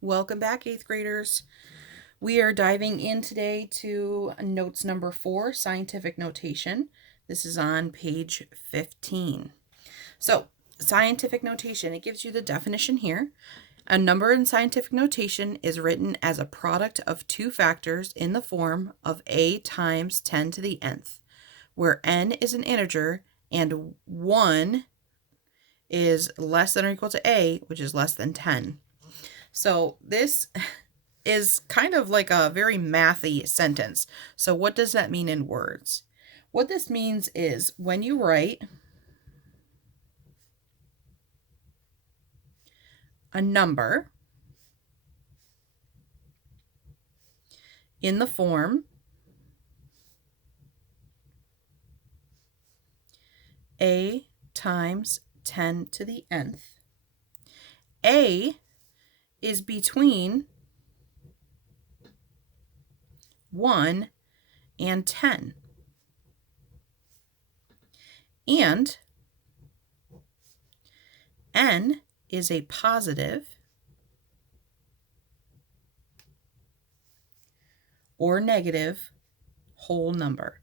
Welcome back, 8th graders. We are diving in today to notes number 4, scientific notation. This is on page 15. So, scientific notation, it gives you the definition here. A number in scientific notation is written as a product of two factors in the form of a times 10 to the nth, where n is an integer and 1 is less than or equal to a, which is less than 10. So this is kind of like a very mathy sentence. So what does that mean in words? What this means is when you write a number in the form a times 10 to the nth, a is between 1 and 10. And n is a positive or negative whole number.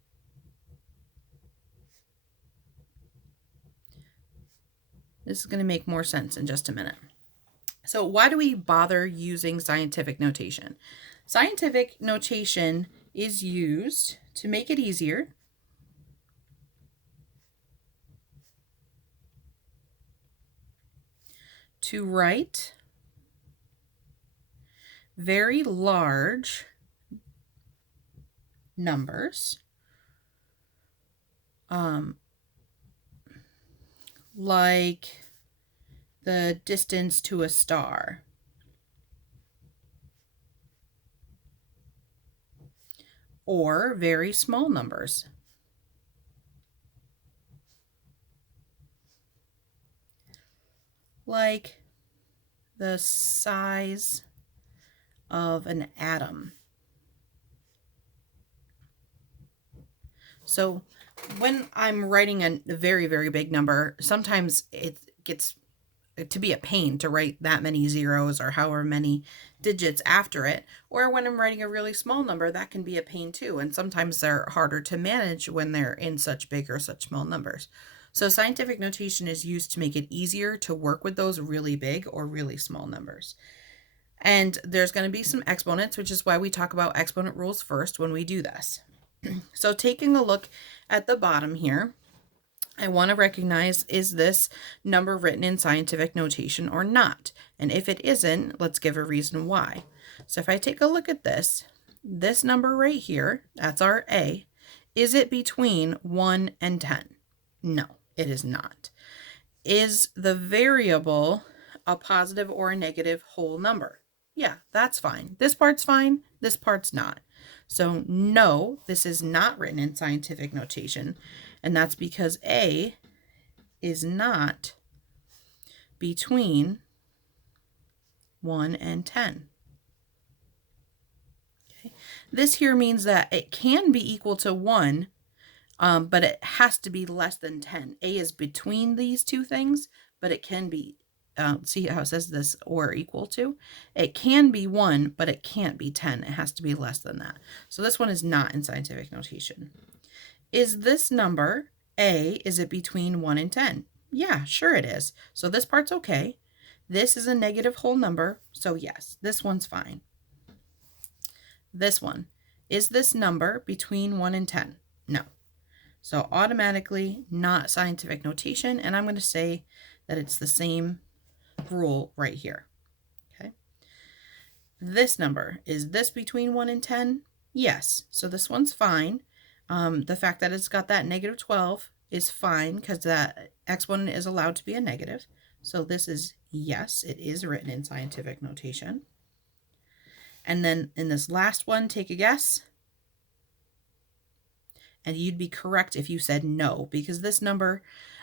This is going to make more sense in just a minute. So why do we bother using scientific notation? Scientific notation is used to make it easier to write very large numbers, like the distance to a star, or very small numbers, like the size of an atom. So when I'm writing a very, very big number, sometimes it gets to be a pain to write that many zeros or however many digits after it. Or when I'm writing a really small number, that can be a pain too. And sometimes they're harder to manage when they're in such big or such small numbers. So scientific notation is used to make it easier to work with those really big or really small numbers. And there's going to be some exponents, which is why we talk about exponent rules first when we do this. So taking a look at the bottom here, I want to recognize, is this number written in scientific notation or not? And if it isn't, let's give a reason why. So if I take a look at this number right here, that's our A, is it between 1 and 10? No, it is not. Is the variable a positive or a negative whole number? Yeah, that's fine. This part's fine, this part's not. So no, this is not written in scientific notation, and that's because A is not between 1 and 10. Okay. This here means that it can be equal to 1, but it has to be less than 10. A is between these two things, but it can be, see how it says this or equal to? It can be 1, but it can't be 10. It has to be less than that. So this one is not in scientific notation. Is this number, A, is it between 1 and 10? Yeah, sure it is. So this part's okay. This is a negative whole number, so yes, this one's fine. This one, is this number between 1 and 10? No. So automatically not scientific notation, and I'm going to say that it's the same rule right here. Okay. This number, is this between 1 and 10? Yes. So this one's fine. The fact that it's got that negative 12 is fine because that exponent is allowed to be a negative. So this is yes, it is written in scientific notation. And then in this last one, take a guess. And you'd be correct if you said no, because this number,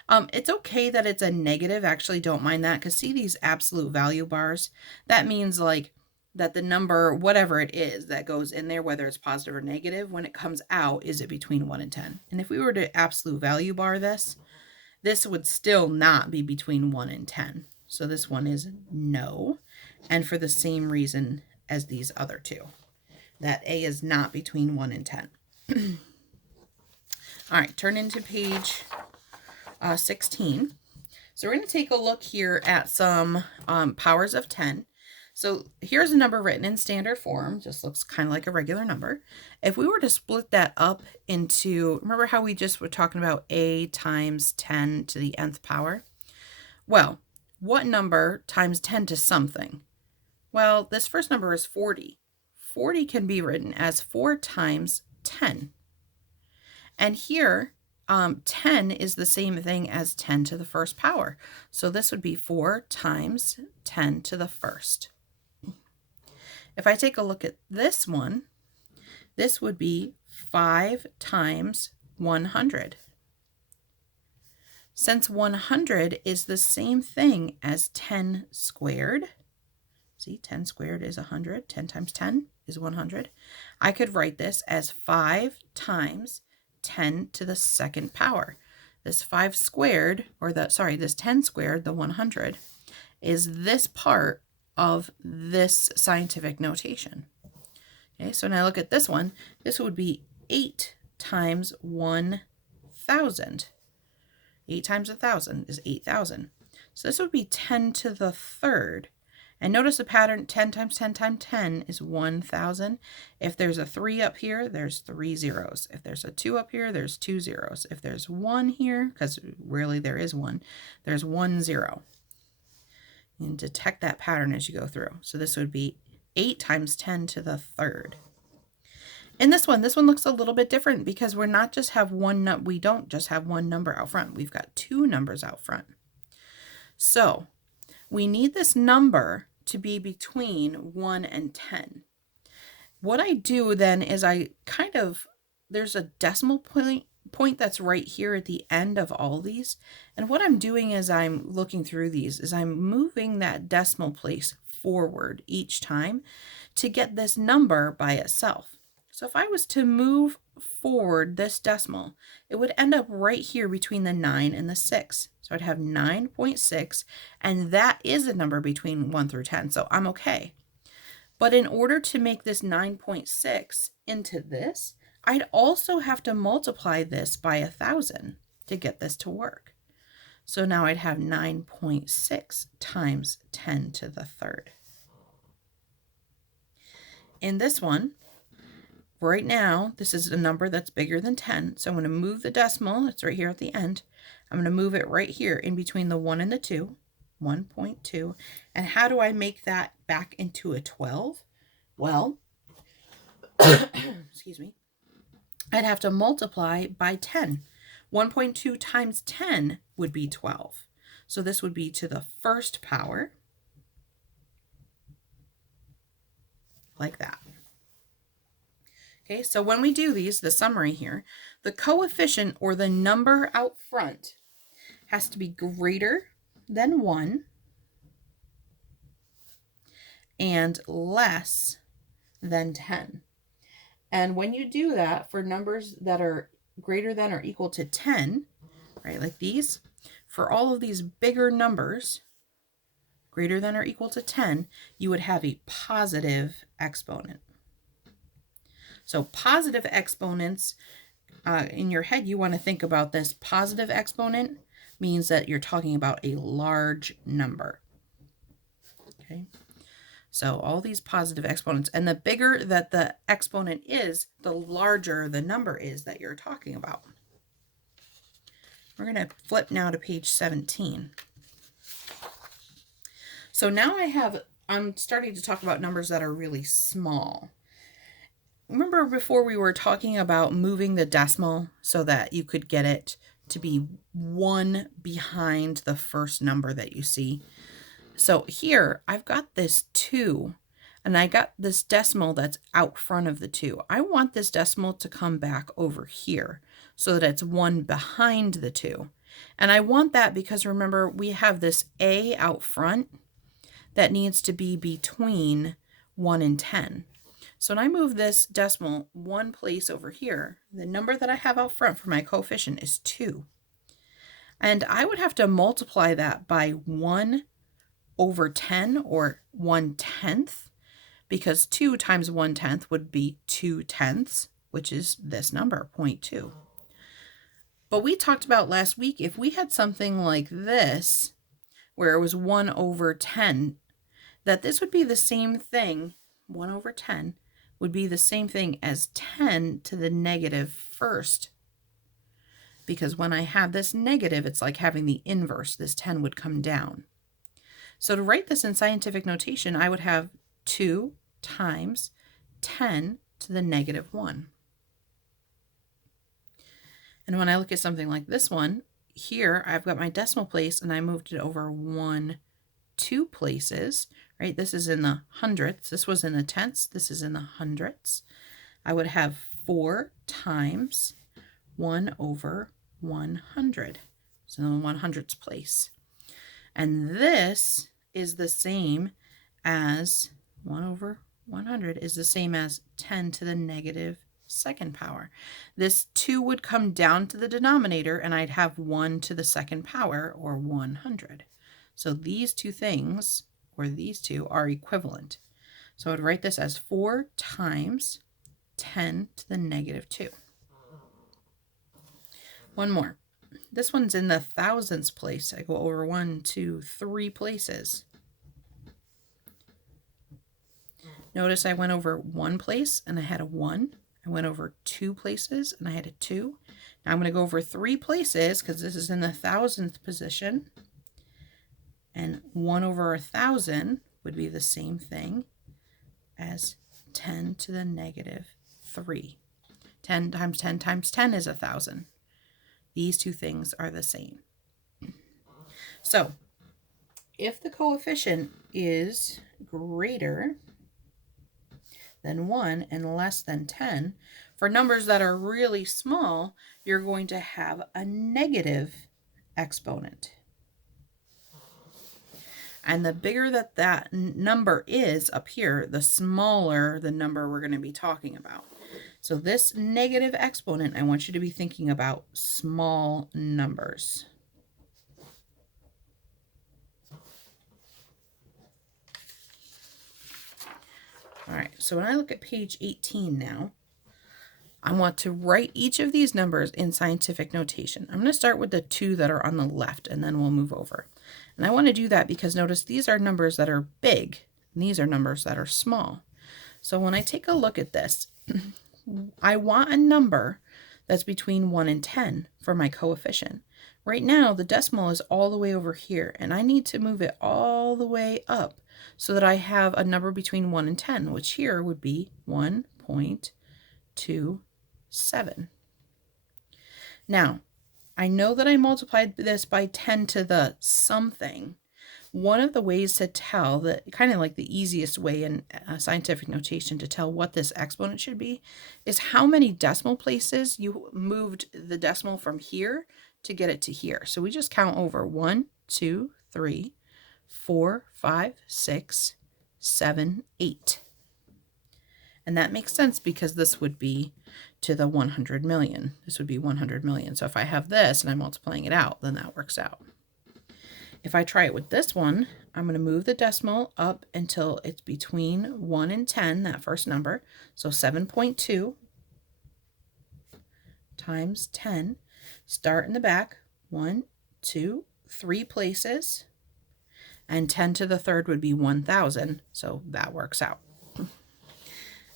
it's okay that it's a negative. Actually, don't mind that, because see these absolute value bars? That means like that the number, whatever it is that goes in there, whether it's positive or negative, when it comes out, is it between 1 and 10? And if we were to absolute value bar this would still not be between 1 and 10. So this one is no. and for the same reason as these other two, that A is not between 1 and 10. All right, turn into page 16. So we're going to take a look here at some powers of 10. So here's a number written in standard form, just looks kind of like a regular number. If we were to split that up into, remember how we just were talking about A times 10 to the nth power? Well, what number times 10 to something? Well, this first number is 40. 40 can be written as 4 times 10. And here, 10 is the same thing as 10 to the first power. So this would be 4 times 10 to the first. If I take a look at this one, this would be 5 times 100. Since 100 is the same thing as 10 squared, see, 10 squared is 100, 10 times 10 is 100, I could write this as 5 times 10 to the second power. This 5 squared, or this 10 squared, the 100, is this part of this scientific notation. Okay, so now look at this one. This would be 8 times 1,000. 8 times 1,000 is 8,000. So this would be 10 to the third. And notice the pattern, 10 times 10 times 10 is 1,000. If there's a 3 up here, there's 3 zeros. If there's a 2 up here, there's 2 zeros. If there's 1 here, because rarely there is 1, there's 1 0. And detect that pattern as you go through. So this would be 8 times 10 to the third. In this one looks a little bit different because we don't just have one number out front. We've got 2 numbers out front. So we need this number to be between 1 and 10. What I do then is there's a decimal point that's right here at the end of all these. And what I'm doing as I'm looking through these is I'm moving that decimal place forward each time to get this number by itself. So if I was to move forward this decimal, it would end up right here between the 9 and the 6. So I'd have 9.6, and that is a number between 1 through 10, so I'm okay. But in order to make this 9.6 into this, I'd also have to multiply this by 1,000 to get this to work. So now I'd have 9.6 times 10 to the third. In this one, right now, this is a number that's bigger than 10, so I'm going to move the decimal, it's right here at the end. I'm going to move it right here in between the 1 and the 2, 1.2. And how do I make that back into a 12? Well, excuse me, I'd have to multiply by 10. 1.2 times 10 would be 12. So this would be to the first power, like that. Okay, so when we do these, the summary here, the coefficient or the number out front has to be greater than 1 and less than 10. And when you do that for numbers that are greater than or equal to 10, right, like these, for all of these bigger numbers, greater than or equal to 10, you would have a positive exponent. So positive exponents, in your head, you want to think about this. Positive exponent means that you're talking about a large number. Okay, so all these positive exponents, and the bigger that the exponent is, the larger the number is that you're talking about. We're going to flip now to page 17. So now I'm starting to talk about numbers that are really small. Remember before we were talking about moving the decimal so that you could get it to be 1 behind the first number that you see? So here I've got this 2 and I got this decimal that's out front of the 2. I want this decimal to come back over here so that it's 1 behind the 2. And I want that because remember we have this A out front that needs to be between 1 and 10. So when I move this decimal 1 place over here, the number that I have out front for my coefficient is 2. And I would have to multiply that by 1 over 10 or 1/10, because 2 times 1/10 would be 2/10, which is this number, 0.2. But we talked about last week, if we had something like this, where it was 1 over 10, that this would be the same thing, 1 over 10 would be the same thing as 10 to the negative first. Because when I have this negative, it's like having the inverse. This 10 would come down. So to write this in scientific notation, I would have 2 times 10 to the negative 1. And when I look at something like this one, here I've got my decimal place and I moved it over 1, 2 places, right? This is in the hundredths. This was in the tenths. This is in the hundredths. I would have 4 times 1 over 100. So in the 100ths place. And this is the same as 1 over 100 is the same as 10 to the negative second power. This 2 would come down to the denominator and I'd have 1 to the second power, or 100. So these two things, or these two, are equivalent. So I'd write this as 4 times 10 to the negative 2. One more. This one's in the thousandths place. I go over 1, 2, 3 places. Notice I went over 1 place and I had a 1. I went over 2 places and I had a 2. Now I'm going to go over 3 places because this is in the thousandth position. And 1 over 1,000 would be the same thing as 10 to the negative 3. 10 times 10 times 10 is 1,000. These two things are the same. So if the coefficient is greater than 1 and less than 10, for numbers that are really small, you're going to have a negative exponent. And the bigger that number is up here, the smaller the number we're going to be talking about. So this negative exponent, I want you to be thinking about small numbers. All right, so when I look at page 18 now, I want to write each of these numbers in scientific notation. I'm going to start with the 2 that are on the left, and then we'll move over. And I want to do that because notice these are numbers that are big, and these are numbers that are small. So when I take a look at this, I want a number that's between 1 and 10 for my coefficient. Right now, the decimal is all the way over here, and I need to move it all the way up so that I have a number between 1 and 10, which here would be 1.27. Now, I know that I multiplied this by 10 to the something. One of the ways to tell, that kind of like the easiest way in scientific notation to tell what this exponent should be, is how many decimal places you moved the decimal from here to get it to here. So we just count over 1, 2, 3, 4, 5, 6, 7, 8. And that makes sense because this would be to the 100 million. This would be 100 million. So if I have this and I'm multiplying it out, then that works out. If I try it with this one, I'm going to move the decimal up until it's between 1 and 10, that first number. So 7.2 times 10. Start in the back, 1, 2, 3 places. And 10 to the third would be 1,000. So that works out.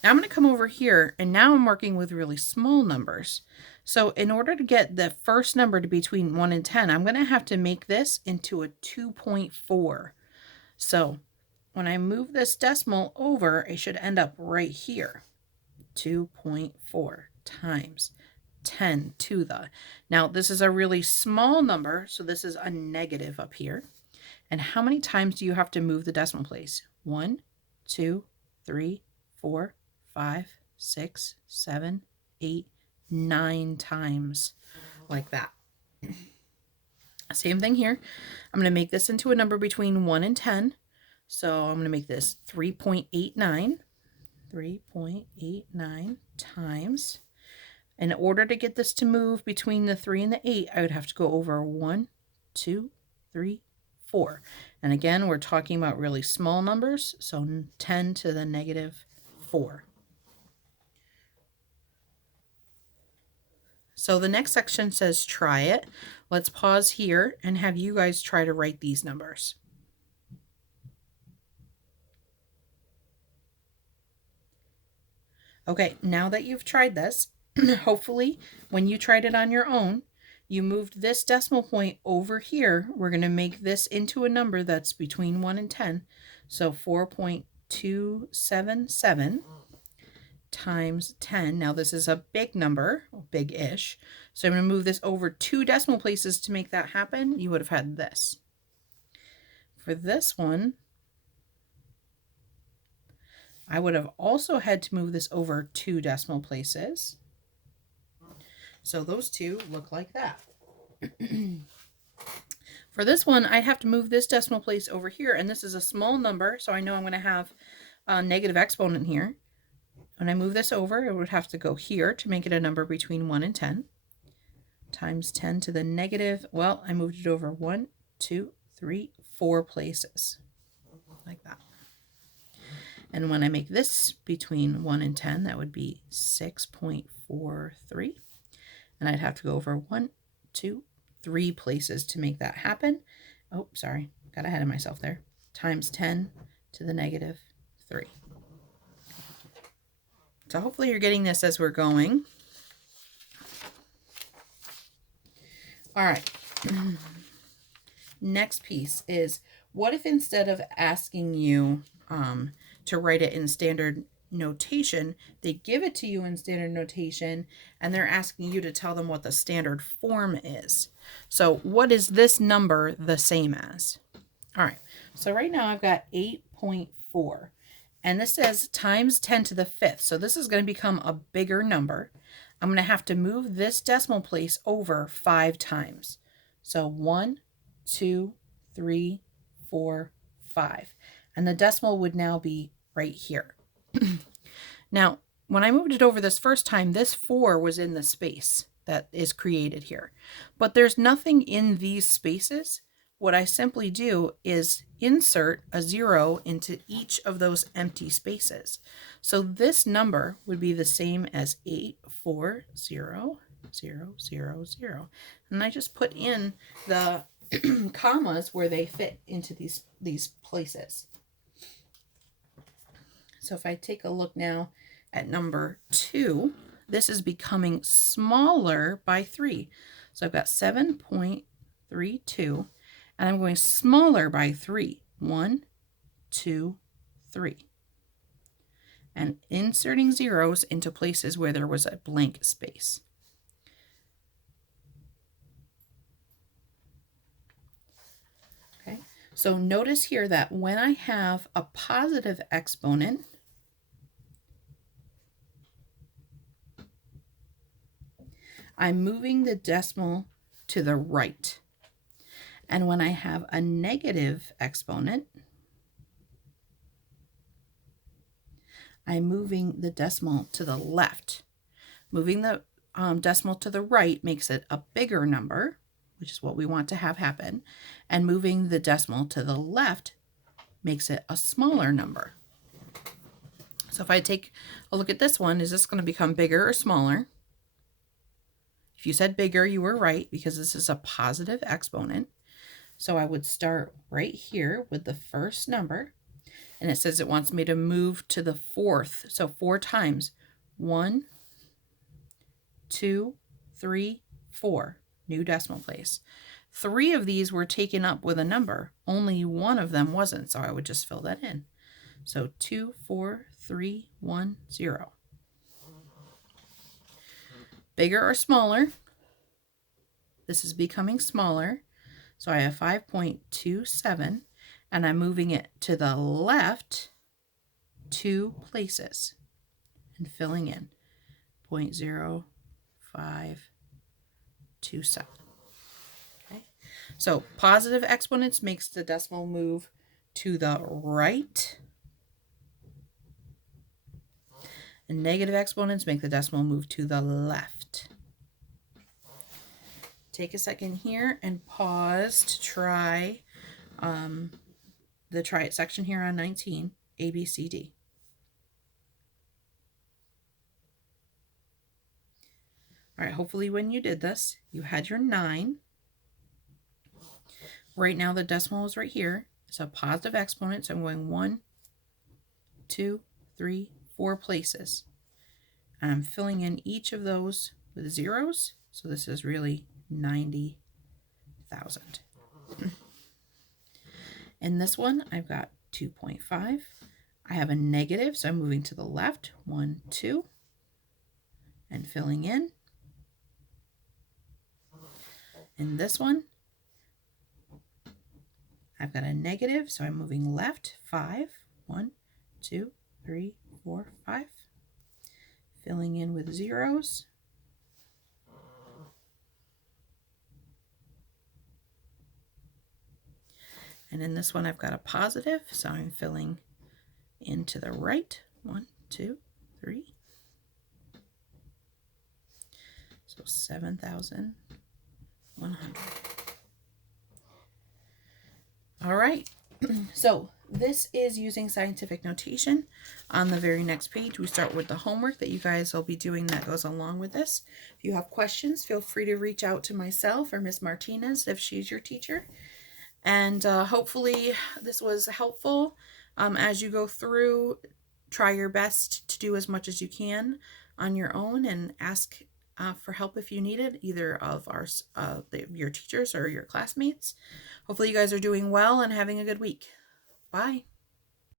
Now I'm going to come over here, and now I'm working with really small numbers. So in order to get the first number to between 1 and 10, I'm going to have to make this into a 2.4. So when I move this decimal over, it should end up right here. 2.4 times 10 to the. Now this is a really small number, so this is a negative up here. And how many times do you have to move the decimal place? 1, 2, 3, 4, 5, 6, 7, 8, 9 times, like that. Same thing here. I'm going to make this into a number between 1 and 10. So I'm going to make this 3.89. 3.89 times. In order to get this to move between the 3 and the 8, I would have to go over 1, 2, 3, 4. And again, we're talking about really small numbers, so 10 to the negative 4. So the next section says try it. Let's pause here and have you guys try to write these numbers. Okay, now that you've tried this, hopefully when you tried it on your own, you moved this decimal point over here. We're going to make this into a number that's between 1 and 10. So 4.277 times 10. Now this is a big number, big-ish. So I'm going to move this over 2 decimal places to make that happen. You would have had this. For this one, I would have also had to move this over 2 decimal places. So those two look like that. For this one, I'd have to move this decimal place over here, and this is a small number, so I know I'm going to have a negative exponent here. When I move this over, it would have to go here to make it a number between 1 and 10, times 10 to the negative, well, I moved it over 1, 2, 3, 4 places, like that. And when I make this between 1 and 10, that would be 6.43. And I'd have to go over 1, 2, 3 places to make that happen. Oh, sorry, got ahead of myself there. Times 10 to the negative 3. So hopefully you're getting this as we're going. All right. Next piece is, what if instead of asking you to write it in standard notation, they give it to you in standard notation and they're asking you to tell them what the standard form is. So what is this number the same as? All right, so right now I've got 8.4 and this says times 10 to the 5th. So this is going to become a bigger number. I'm going to have to move this decimal place over 5 times. So 1, 2, 3, 4, 5. And the decimal would now be right here. Now, when I moved it over this first time, this 4 was in the space that is created here. But there's nothing in these spaces. What I simply do is insert a 0 into each of those empty spaces. So this number would be the same as 8400000. And I just put in the commas where they fit into these places. So if I take a look now at number 2, this is becoming smaller by 3. So I've got 7.32, and I'm going smaller by 3. 1, 2, 3. And inserting zeros into places where there was a blank space. Okay, so notice here that when I have a positive exponent, I'm moving the decimal to the right. And when I have a negative exponent, I'm moving the decimal to the left. Moving the decimal to the right makes it a bigger number, which is what we want to have happen. And moving the decimal to the left makes it a smaller number. So if I take a look at this one, is this going to become bigger or smaller? If you said bigger, you were right, because this is a positive exponent. So I would start right here with the first number, and it says it wants me to move to the 4th. So 4 times. 1, 2, 3, 4. New decimal place. 3 of these were taken up with a number. Only 1 of them wasn't, so I would just fill that in. So 2, 4, 3, 1, 0. Bigger or smaller? This is becoming smaller. So I have 5.27, and I'm moving it to the left 2 places and filling in 0.0527. Okay. So positive exponents makes the decimal move to the right, and negative exponents make the decimal move to the left. Take a second here and pause to try the try it section here on 19, A, B, C, D. All right, hopefully when you did this, you had your 9. Right now the decimal is right here. It's a positive exponent, so I'm going 1, 2, 3, 4 places. And I'm filling in each of those with zeros, so this is really 90,000. In this one, I've got 2.5. I have a negative, so I'm moving to the left, 1, 2, and filling in. In this one, I've got a negative, so I'm moving left, 5, 1, 2, 3, 4, 5. Filling in with zeros. And in this one, I've got a positive, so I'm filling in to the right, 1, 2, 3. So 7,100. All right, so this is using scientific notation. On the very next page, we start with the homework that you guys will be doing that goes along with this. If you have questions, feel free to reach out to myself or Miss Martinez if she's your teacher. And hopefully this was helpful. As you go through, try your best to do as much as you can on your own and ask for help if you need it, either of your teachers or your classmates. Hopefully you guys are doing well and having a good week. Bye.